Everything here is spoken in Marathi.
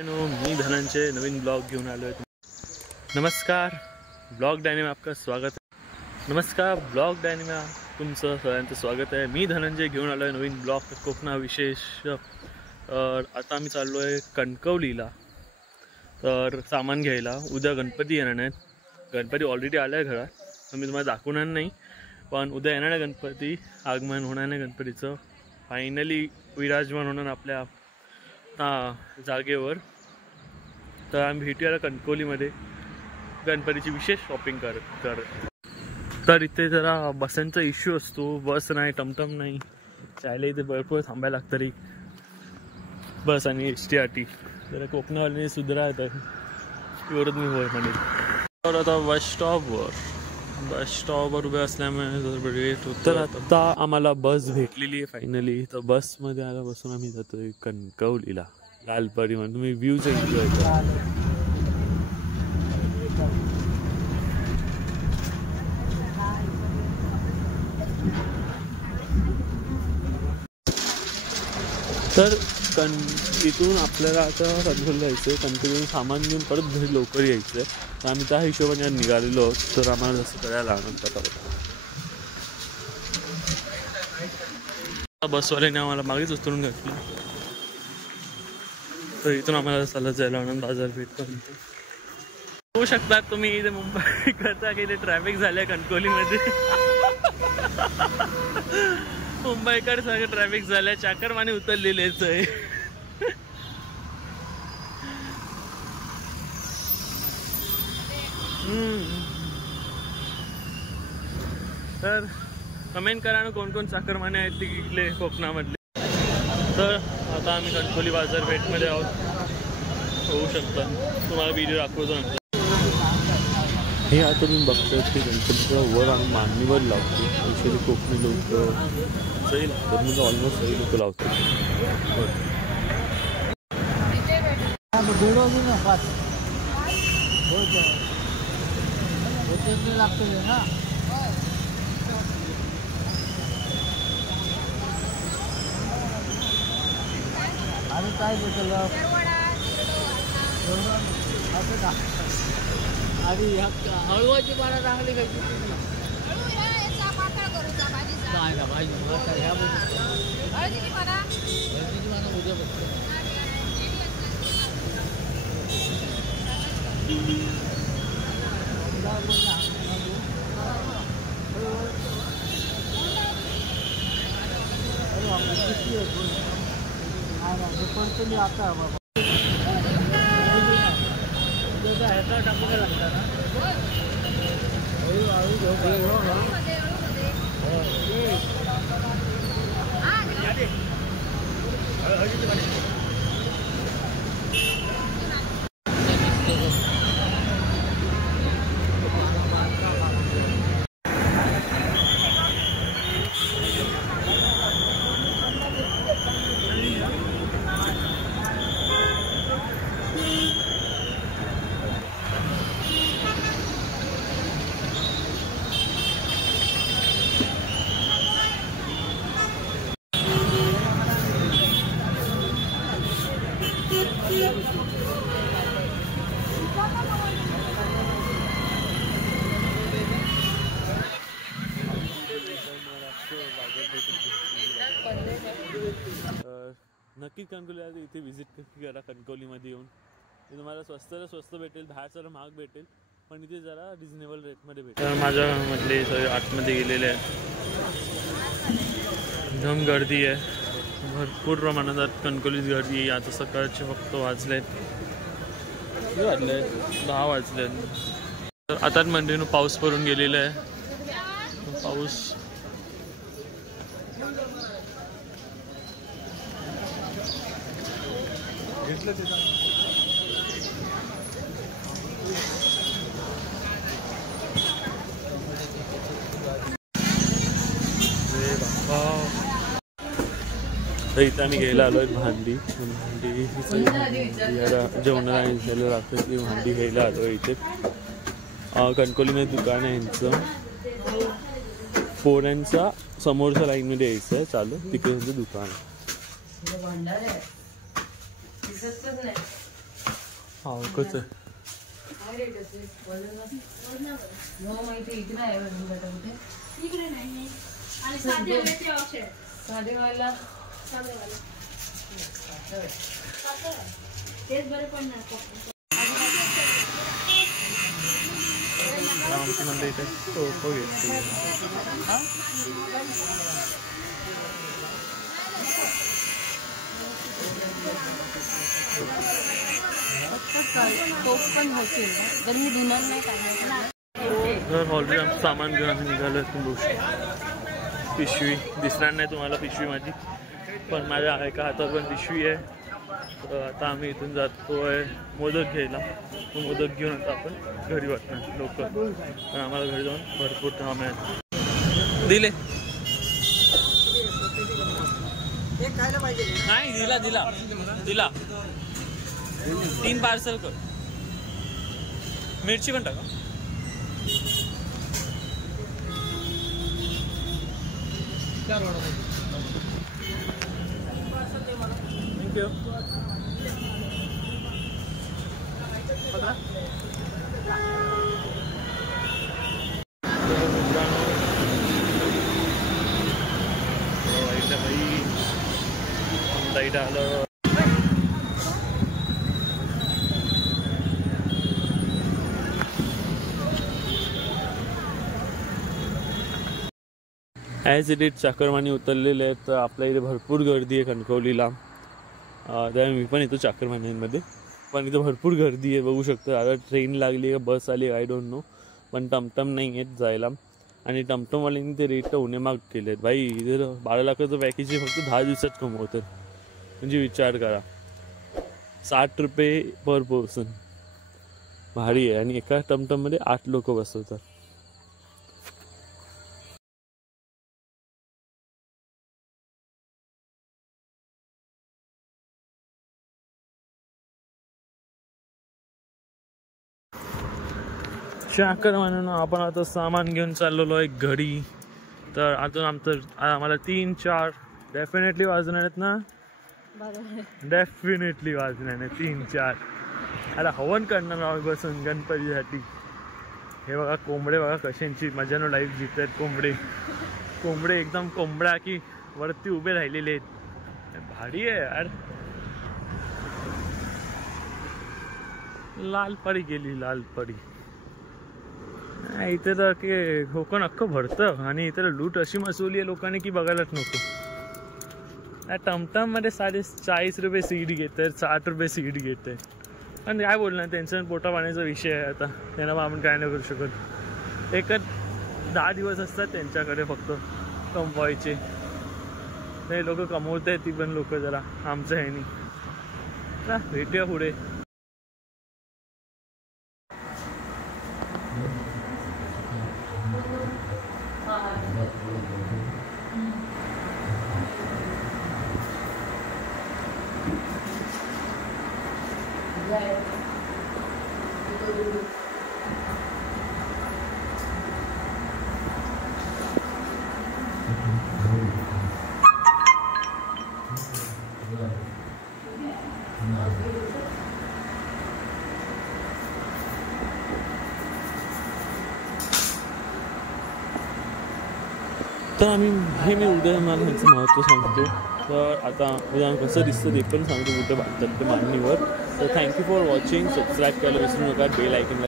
मी धनंजय नवीन ब्लॉग घेऊन आलो आहे। नमस्कार, ब्लॉग डायनेमा आपका स्वागत आहे। नमस्कार, ब्लॉग डायनेमा तुमचं सगळ्यांचं स्वागत आहे। मी धनंजय घेऊन आलो आहे नवीन ब्लॉग कोकणा विशेष। आता आम्ही चाललो आहे कणकवलीला तर सामान घ्यायला। उद्या गणपती येणार आहेत। गणपती ऑलरेडी आला आहे घरात, तर मी तुम्हाला दाखवणार नाही, पण उद्या येणार आहे गणपती। आगमन होणार आहे गणपतीचं, फायनली विराजमान होणार आपल्या जागेवर। तर आम्ही भेटूया कणकवलीमध्ये गणपतीची विशेष शॉपिंग करत। तर इथे जरा बसांचा इश्यू असतो, बस नाही, टमटम नाही, जायला इथे भरपूर थांबायला लागतं रे। बस आणि STRT जरा कोकणावाल्याने सुधारा तर एवढं मी होय म्हणेल। तर आता बस स्टॉपवर उभे असल्यामुळे जर वेट होतं। तर आता आम्हाला बस भेटलेली आहे फायनली। तर बसमध्ये आला बसून आम्ही जातोय कणकवलीला, लालपरी म्हणून। तुम्ही व्ह्यूज एन्जॉय करा। तर इथून आपल्याला आता कणकवलीला यायचं आहे। कणकवलीतून सामान घेऊन परत घरी लवकर यायचं आहे, तर आम्ही त्या हिशोबाने निघालेलो आहोत। तर आम्हाला जसं करायला लागणार बसवाल्याने आम्हाला मागेच उतरून घातलं। तर इथून आम्हाला चालत जायला आनंद बाजारपेठपर्यंत। होऊ शकतात तुम्ही इथे मुंबई करता की इथे ट्रॅफिक झालं कणकवलीमध्ये। मुंबईकडे सगळं ट्रॅफिक झालंय, चाकरमाने उतरलेलेच आहे। तर कमेंट करा ना कोण कोण चाकरमाने आहेत तिकडले कोकणामधले। तर आता आम्ही कणकवली बाजारपेठमध्ये आहोत, होऊ शकतं तुम्हाला व्हिडिओ दाखवतो नंतर। हे आता तुम्ही बघतो की गणपतीच्या वर आम्ही मांडणीवर लावतो। स्पेशली कोकणी लोक सही लावतात, म्हणजे ऑलमोस्ट सही लोक लावतात। आणि काय बोलतो आणि हळवाची पानं चांगली खायची काय ना भाजी ह्या हळदीची पानं उद्या बघतो। पडतो मी आता बाबा ह्याचा टाकून लागतं ना। नक्की कणकवलीला इथे विजिट करा। कणकवलीमध्ये येऊन तुम्हाला स्वस्त भेटेल, बाहेर महाग भेटेल, पण इथे जरा रिजनेबल रेटमध्ये भेटेल। तर माझ्यामधले सगळे आतमध्ये गेलेले आहेत, एकदम गर्दी आहे, भरपूर प्रमाणात कणकवलीत गर्दी आहे। आता सकाळचे फक्त वाजलेत 10 वाजलेत। तर आता मंडळीनं पाऊस पडून गेलेला आहे। पाऊस तर इथं आम्ही घ्यायला आलो आहे भांडी जेवणाला घ्यायला लागतं ती भांडी घ्यायला आलो आहे इथे। कणकवलीमध्ये दुकान आहे यांचं, पोरांचा समोरच्या लाईनमध्ये यायचं आहे चालू, तिकडे दुकान आहे। हाँ कसं आहे इकडे नाही आणि साधेवाल्याचे ऑप्शन साधेवाला तेच बरे पडणार आमची म्हणलं इथे तो घेतली टोप पण होतील जर मी धुणार नाही काढणार तर ऑलरेडी आमचं सामान घेऊन आम्ही निघालो तुम्ही पिशवी दिसणार नाही तुम्हाला पिशवी माझी पण माझ्या एका हातात पण पिशवी आहे तर आता आम्ही इथून जातो आहे मोदक घ्यायला तो मोदक घेऊन आता आपण घरी वाटणार लवकर पण आम्हाला घरी जाऊन भरपूर काम आहे दिले नाही दिला दिला दिला 3 पार्सल कर मिरची पण टाका थँक्यू लाईट आलं ॲज इट इट चाकरमानी उतरलेले आहेत तर आपल्या इथे भरपूर गर्दी आहे कणकवलीला त्यामुळे मी पण येतो चाकरमान्यांमध्ये पण इथं भरपूर गर्दी आहे बघू शकतो आता ट्रेन लागली का बस आली आय डोंट नो पण टमटम नाही आहेत जायला आणि टमटमवाल्यांनी ते रेट उन्हे माग केले आहेत भाई इथे 12 लाखाचं पॅकेज फक्त 10 दिवसात कमवतात म्हणजे विचार करा 60 रुपये पर पर्सन भारी आहे आणि एका टमटममध्ये 8 लोक बसवतात चाकरमान्यानं आपण आता सामान घेऊन चाललेलो आहे घरी तर अजून आम्हाला 3-4 डेफिनेटली वाजणार आहेत ना डेफिनेटली वाजणार आहे 3-4 आता हवन करणार आम्ही बसून गणपतीसाठी हे बघा कोंबडे बघा कशांची मजानो लाईफ जीत आहेत कोंबडे एकदम कोंबड्या की वरती उभे राहिलेले आहेत भारी आहे यार लाल परी गेली लाल परी इथे तर की कोकण अख्खं भरतं आणि इथे लूट अशी मसवली आहे लोकांनी की बघायलाच नको टमटम मध्ये 40 रुपये सीट घेत आहेत 60 रुपये सीट घेत आहे पण काय बोलणार त्यांचं पोटा पाण्याचा विषय आहे आता त्यांना आपण काय नाही करू शकत एकच 10 दिवस असतात त्यांच्याकडे फक्त कमवायचे ते लोक कमवत आहेत ती पण लोक जरा आमचं आहे नाही भेटूया पुढे तर मी उदयमान ह्याचं महत्त्व सांगतो तर आता उदयमान कसं दिसतं ते पण सांगतो कुठे बांधतात ते मांडणीवर तर थँक्यू फॉर वॉचिंग सबस्क्राईब करायला विसरू नका बेल आयकॉन